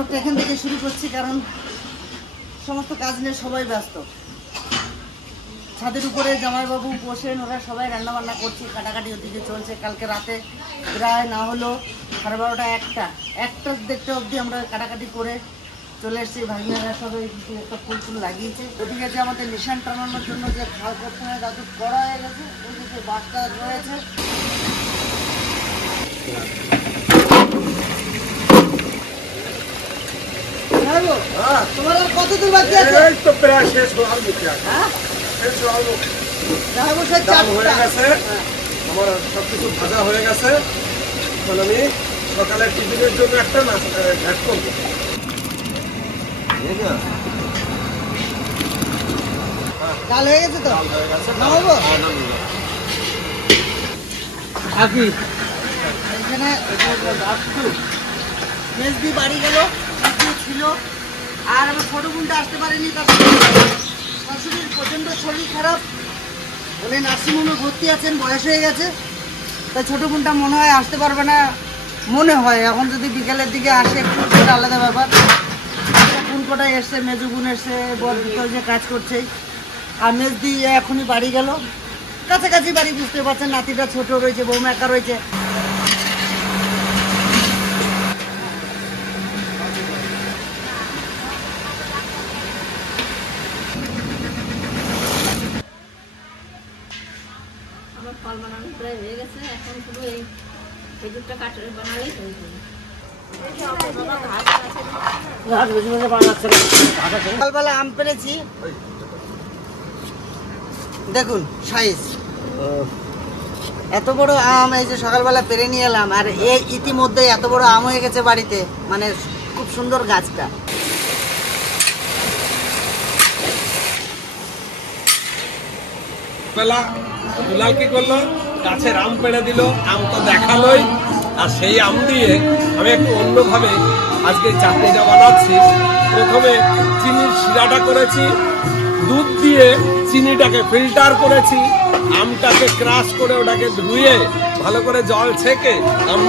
ব্লগটা এখান থেকে শুরু করছি, কারণ সমস্ত কাজ নিয়ে সবাই ব্যস্ত। ছাদের উপরে জামাইবাবু বসেন, ওরা সবাই রান্নাবান্না করছে, কাটাকাটি ওদিকে চলছে। কালকে রাতে প্রায় না হলো 12:30 একটা দেখতে অবধি আমরা কাটাকাটি করে চলে এসেছি। ভাগিনারা সবাই একটা ফুল লাগিয়েছে। ওদিকে যে আমাদের নিশান টানানোর জন্য যে খাল করতে হয় তাদের করা হয়ে গেছে। ওদিকে বাসটা রয়েছে। তোমার আর কত দূর বাকি আছে? এই তো প্রায় শেষ হওয়ার মুখে। হ্যাঁ, শেষ হওয়ার মুখে। হয়ে গেছে, আমার সবকিছু ভাজা হয়ে গেছে। এখন আমি সকালে টিফিনের জন্য একটা ঘাট করবো। ডাল হয়ে গেছে তো? নামাবো? এখানে মেজদি বাড়ি গেল, ছিল। আর আমার ছোট বোনটা আসতে পারেনি, তার শাশুড়ির প্রচণ্ড শরীর খারাপ, উনি নার্সিংহোমে ভর্তি আছেন, বয়স হয়ে গেছে। তাই ছোট বোনটা মনে হয় আসতে পারবে না, মনে হয়। এখন যদি বিকেলের দিকে আসে একটু, সেটা আলাদা ব্যাপার। বোন কোটায় এসছে, মেজু বোন এসছে, বর ভিতরে যে কাজ করছে। আর মেজদি এখনই বাড়ি গেল, কাছাকাছি বাড়ি, বুঝতে পারছেন। নাতিটা ছোট রয়েছে, বৌমা একা রয়েছে। ফল বানানো প্রায় হয়ে গেছে, এখন শুধু এই খেজুরটা কাটে বানালেই হয়ে যাবে। সকালবেলা আম পেরেছি, দেখুন সাইজ এত বড় আম। এই যে সকালবেলা পেরে নিয়ে এলাম, আর এই ইতিমধ্যে এত বড় আম হয়ে গেছে বাড়িতে, মানে খুব সুন্দর গাছটা। দুলাল কি করলো, গাছের আম পেড়ে দিল, আম তো দেখালোই। আর সেই আম দিয়ে আমি একটু অন্যভাবে আজকে চাটনিটা বানাচ্ছি। প্রথমে চিনির শিরাটা করেছি, দুধ দিয়ে চিনিটাকে ফিল্টার করেছি, আমটাকে ক্রাশ করে ওটাকে ধুয়ে ভালো করে জল ছেঁকে আম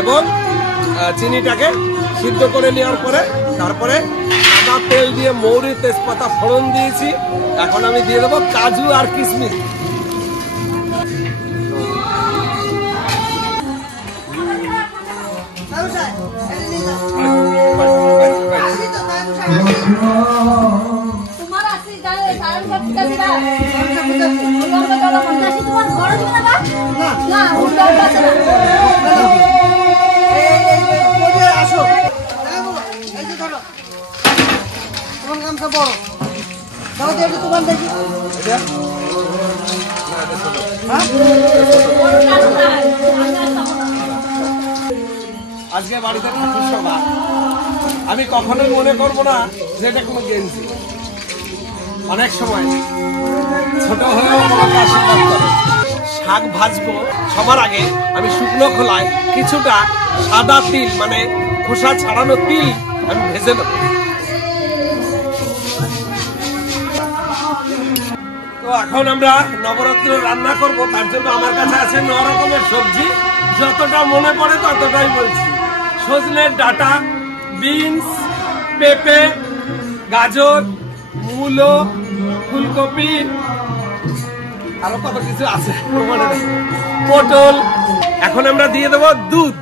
এবং চিনিটাকে সিদ্ধ করে নেওয়ার পরে তারপরে সাদা তেল দিয়ে মৌরি, তেজপাতা ফোড়ন দিয়েছি। এখন আমি দিয়ে দেবো কাজু আর কিশমিশ। আজকে বাড়িতে ঠাকুর সভা, আমি কখনোই মনে করবো না যে এটা কোনো গেঞ্জি। অনেক সময় ছোট হয়েও আমাকে আশীর্বাদ করে। শাক ভাজবো, সবার আগে আমি শুকনো খোলায় কিছুটা সাদা তিল, মানে খোসা ছাড়ানো তিল আমি ভেজে নেব। তো এখন আমরা নবরাত্রি রান্না করব, তার জন্য আমার কাছে আছে 9 রকমের সবজি। যতটা মনে পড়ে ততটাই বলছি। সজনের ডাঁটা, বিনস, পেঁপে, গাজর, মূলো, ফুলকপি, আরো কত কিছু আছে, পটল। এখন আমরা দিয়ে দেবো দুধ।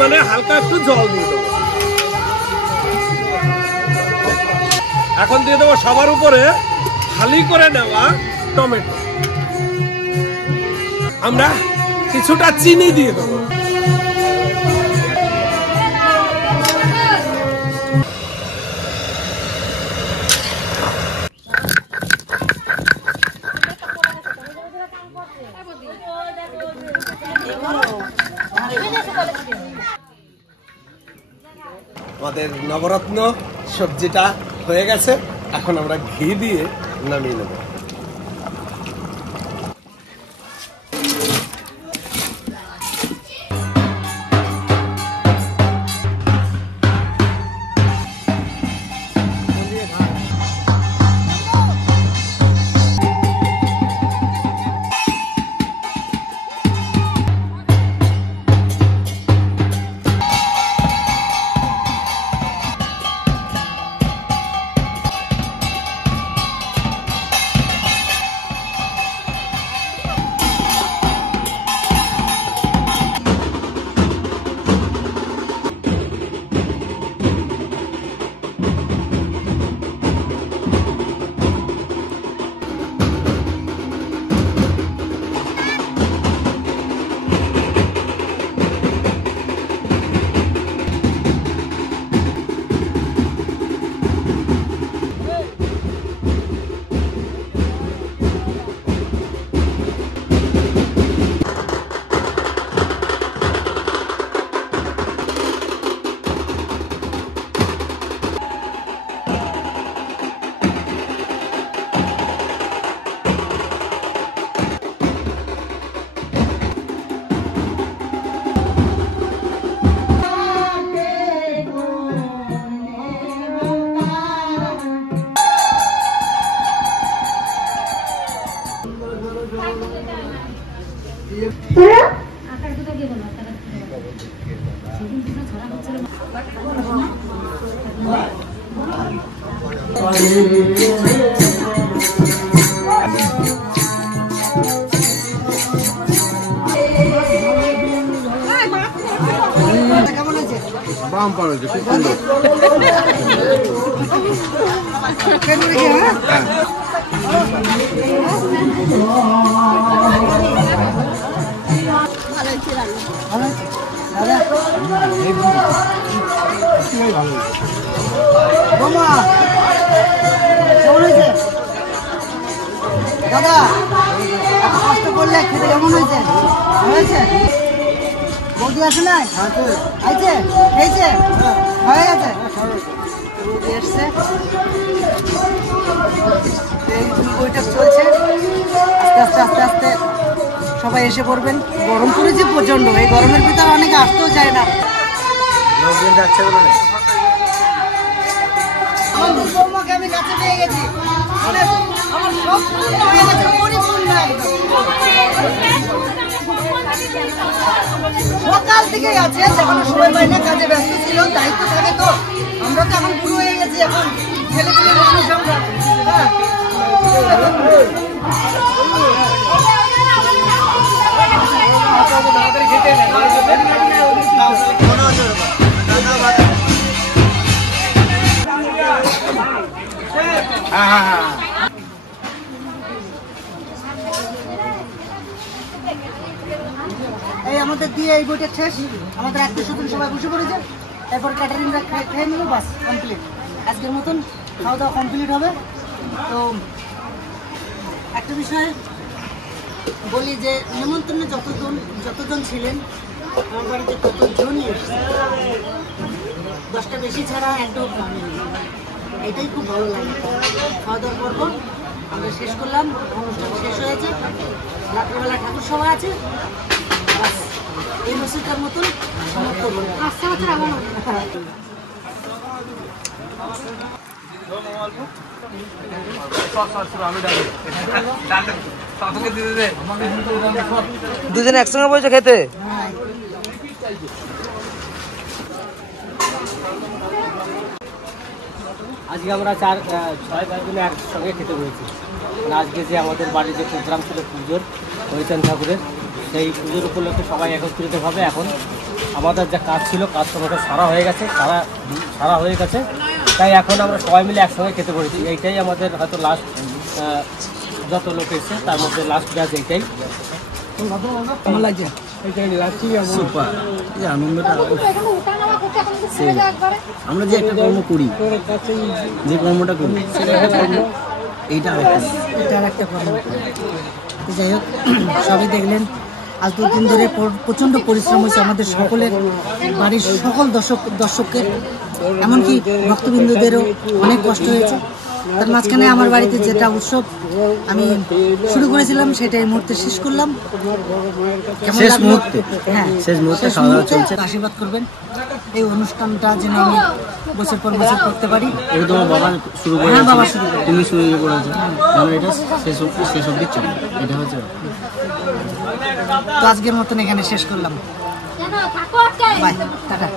মানে হালকা একটু জল দিয়ে দেবো। এখন দিয়ে দেবো সবার উপরে খালি করে নেওয়া টমেটো। আমরা কিছুটা চিনি দিয়ে দেবো। আমাদের নবরত্ন সবজিটা হয়ে গেছে, এখন আমরা ঘি দিয়ে নামিয়ে নেব। কেমন হয়েছে? বাম পার হয়েছে, খুব সুন্দর। কেন রেখে, হ্যাঁ? ভালো হয়েছে রান্না। ভালো হয়েছে? দাদা বৌমা কেমন হয়েছে? দাদা এত কষ্ট করলে খেতে কেমন হয়েছে? ভালো হয়েছে? বৌদি আছে না? আছে? খেয়েছে? হয়ে গেছে? বৌদি এসছে, এই বইটা চলছে, আস্তে আস্তে আস্তে আস্তে সবাই এসে পড়বেন। গরম পড়েছে প্রচন্ড, এই গরমের ভিতরে অনেকে আসতেও চায় না। আমার বৌমাকে আমি কাছে পেয়ে গেছি, মানে আমার সব হয়ে গেছে, পরিপূর্ণ একদম। সকাল থেকেই আছে, যখন সময় পাই না, কাজে ব্যস্ত ছিল, দায়িত্ব থাকে তো। আমরা তো এখন পুরো হয়ে গেছি, এখন ছেলে পেলে মানুষ আমরা। হ্যাঁ এই আমাদের দিয়ে এই বইটা শেষ, আমাদের আত্মীয় স্বজন সবাই বসে পড়েছে, এরপর ক্যাটারিংরা খেয়ে নেবো, বাস কমপ্লিট। আজকের মতন খাওয়া দাওয়া কমপ্লিট হবে। তো একটা বিষয় বলি যে নিমন্ত্রণে যতজন ছিলেন আমার বাড়িতে ততজনই এসেছে, 10টা বেশি ছাড়া একদম কমেনি। এটাই খুব ভালো লাগে। খাওয়া দাওয়ার পর্ব আমরা শেষ করলাম, অনুষ্ঠান শেষ হয়েছে, রাত্রেবেলা ঠাকুর সভা আছে, বাস এই মেসেজটার মতন সমাপ্ত করবো। দুজনে একসঙ্গে বসে খেতে। আজকে আমরা 6-7 জনে একসঙ্গে খেতে বসেছি। আজকে যে আমাদের বাড়ির যে প্রোগ্রাম ছিল পুজোর, হরিচাঁদ ঠাকুরের, সেই পুজোর উপলক্ষে সবাই একত্রিতভাবে এখন আমাদের যা কাজ ছিল, কাজ আমাদের সারা হয়ে গেছে, সারা হয়ে গেছে, তাই এখন আমরা সবাই মিলে একসঙ্গে খেতে বসেছি। এইটাই আমাদের হয়তো লাস্ট, যত লোক এসেছে তার মধ্যে লাস্ট ব্যাচ এইটাই। কেমন লাগছে? সুপার, এই আনন্দটা আমরা যে একটা কর্ম করি, যে কর্মটা করি সেটা একটা কর্ম, এইটা এটার একটা কর্ম। তো যাই হোক, সবই দেখলেন, আজ 2 দিন ধরে প্রচণ্ড পরিশ্রম হয়েছে আমাদের সকলের, বাড়ির সকল দর্শকের, এমনকি ভক্তবৃন্দদেরও অনেক কষ্ট হয়েছে। তার মাঝখানে আমার বাড়িতে যেটা উৎসব আমি শুরু করেছিলাম সেটা এই মুহূর্তে শেষ করলাম। শেষ মুহূর্তে, হ্যাঁ শেষ মুহূর্তে শেষ খাওয়া দাওয়া মুহূর্তে চলছে। আশীর্বাদ করবেন এই অনুষ্ঠানটা যেন আমি বছর পর বছর করতে পারি। এটা তোমার বাবা শুরু করে, হ্যাঁ, বাবা শুরু করে। তুমি শুরু করেছো, যেন এটা শেষ অব্দি চলে, এটা হচ্ছে। তো আজকের মতন এখানে শেষ করলাম, বাই, টাটা।